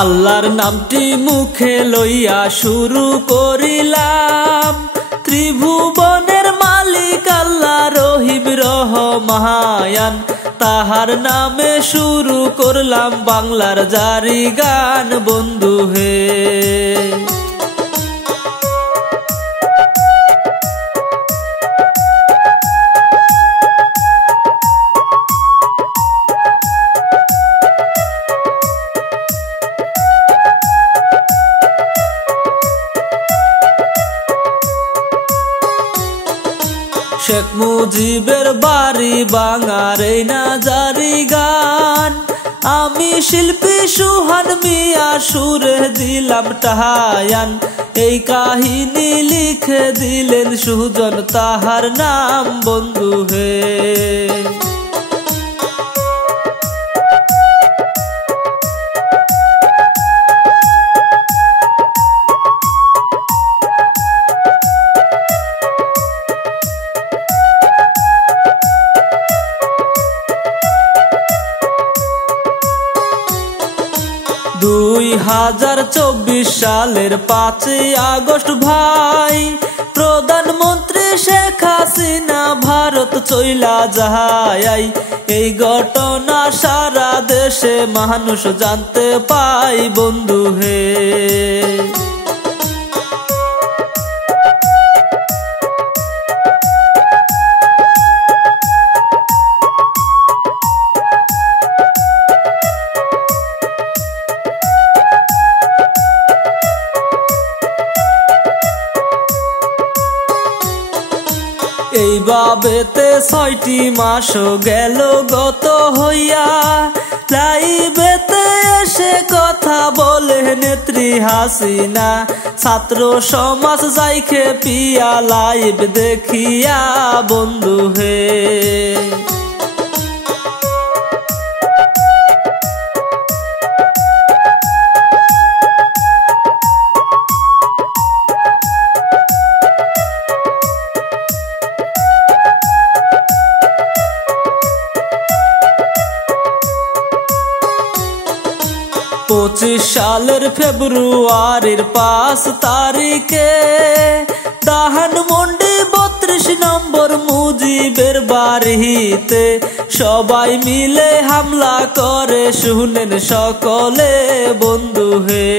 আল্লাহর নামটি মুখে লইয়া শুরু করিলাম, ত্রিভুবনের মালিক আল্লাহ রহিম রহমান, তাহার নামে শুরু করলাম বাংলার জারি গান বন্ধু হে। শেখ মুজিবের বাড়ি বাঙার এই না জারি গান, আমি শিল্পী সুহান মিয়া সুরে দিলাম টাহায়ান, এই কাহিনী লিখে দিলেন সুজন তাহার নাম বন্ধু হে। দুই 2024 সালের 5 আগস্ট ভাই, প্রধানমন্ত্রী শেখ হাসিনা ভারত চইলা যায়, এই ঘটনা সারা দেশে মানুষ জানতে পাই বন্ধু হে। এইভাবেতে 6টি মাস গেল গত হইয়া, লাইভেতে এসে কথা বলে নেত্রী হাসিনা, ছাত্র সমাজ যাইকে পিয়া লাইভ দেখিয়া বন্ধু হে। পঁচিশ সালের ফেব্রুয়ারির 5 তারিখে ধানমন্ডি 32 নম্বর মুজিবের বাড়িতে সবাই মিলে হামলা করে শুনেন সকলে বন্ধু হে।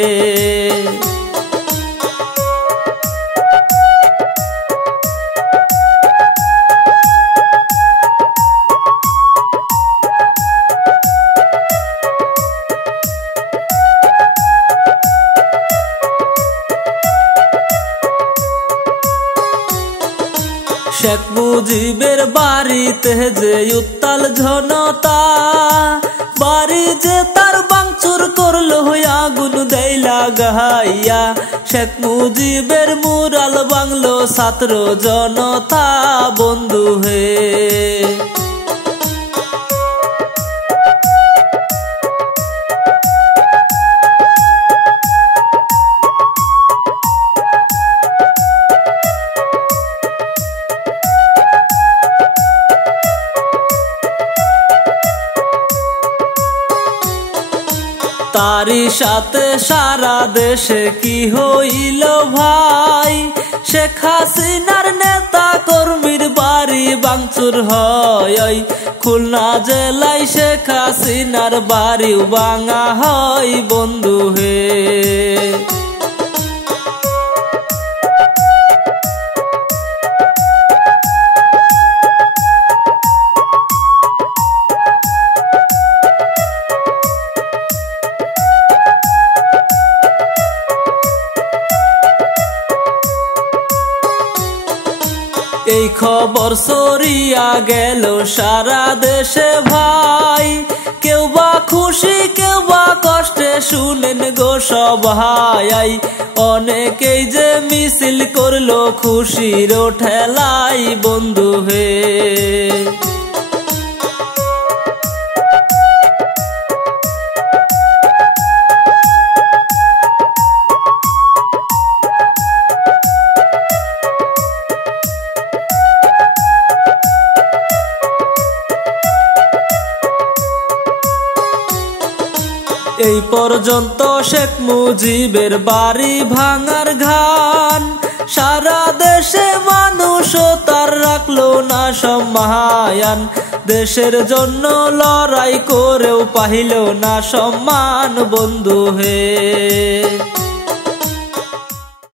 শেখ মুজিবের বাড়িতে যে উত্তাল জনতা, বাড়ি যে তার ভাঙচুর করলো আগুন দেই লাগাইয়া, শেখ মুজিবের মুরাল বাংলো ছাত্র জনতা বন্ধু হে। তারি সাথে সারা দেশে কি হইল ভাই, শেখ হাসিনার নেতা কর্মীর বাড়ি ভাঙচুর হয়, খুলনা জেলায় শেখ হাসিনার বাড়িও ভাঙা হয় বন্ধু হে। এই খবর ছড়িয়া গেল সারা দেশে ভাই, কেউ বা খুশি কেউ বা কষ্টে শুনেন গো সবাই, অনেকেই যে মিছিল করলো খুশির ঠেলাই বন্ধু হে। এই পর্যন্ত শেখ মুজিবের বাড়ি ভাঙার ঘান। সারা দেশে মানুষও তার রাখলো না সম্মান, দেশের জন্য লড়াই করেও পাইল না সম্মান বন্ধু হে।